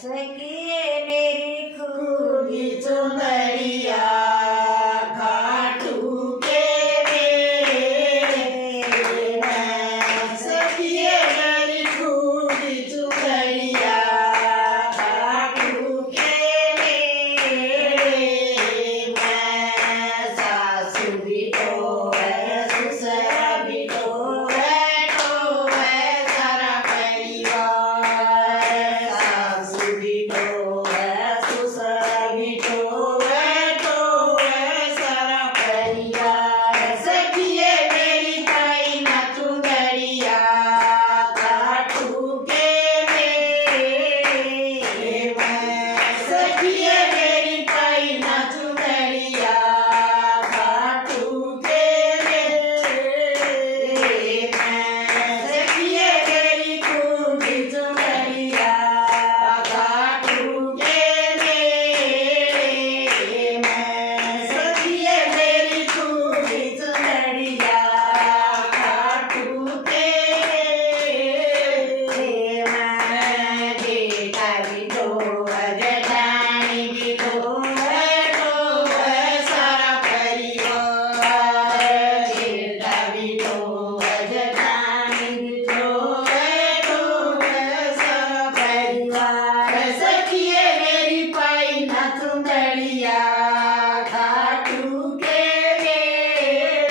सखिए मेरी खूबी चुनरिया खाटू के मेरे सखिए मेरी खूबी चुनरिया खाटू के मेरे सासू भी तो है ससुरा भी तो है सारा परिवार सासू भी तो है ससुरा भी तो है सारा परिवार सखिए मेरी ताई ना चुनरिया काटू के मेरे सखिए मेरी ताई ना चुनरिया काटू के मेरे सखिए मेरी खूबी चुनरिया काटू के मेरे सखिए मेरी खूबी चुनरिया काटू के बेटा भी तो जेठानी भी तो सारा परिवार बेटा भी तो जेठानी भी तो सारा परिवार सखिए मेरी पाई ना चुनरिया खाटू के मेरे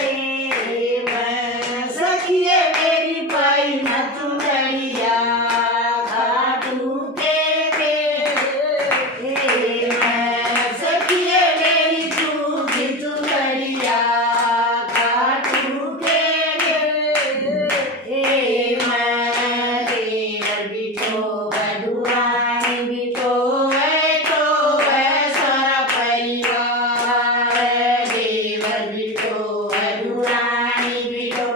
सखिए मेरी पाई ना चुनरिया खाटू के मेरे सखिए मेरी खूबी चुनरिया खाटू के देवर भी तो बधुआनी भी तो सारा परिवार देवर भी तो बधुआनी भी तो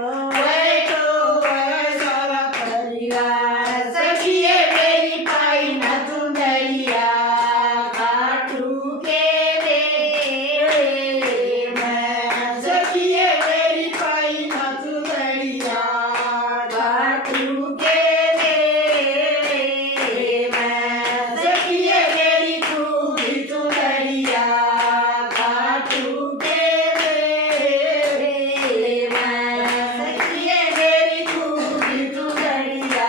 सारा परिवार सखिए मेरी पाई ना चुनरिया काटू के मेरे सखिए मेरी पाई ना चुनरिया काटू के मेरे सखिए मेरी खूबी चुनरिया काटू के मेरे सखिए मेरी खूबी चुनरिया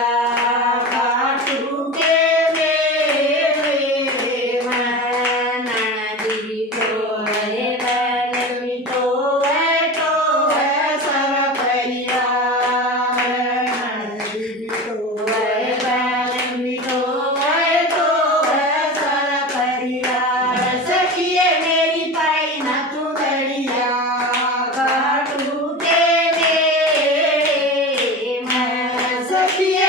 काटू के मेरे ननदी भी तो है बहन भी तो है सारा परिवार ननदी भी तो है बहन भी तो सारा परिवार सखिए मेरी पाई ना चुनरिया काटू के मेरे सखिए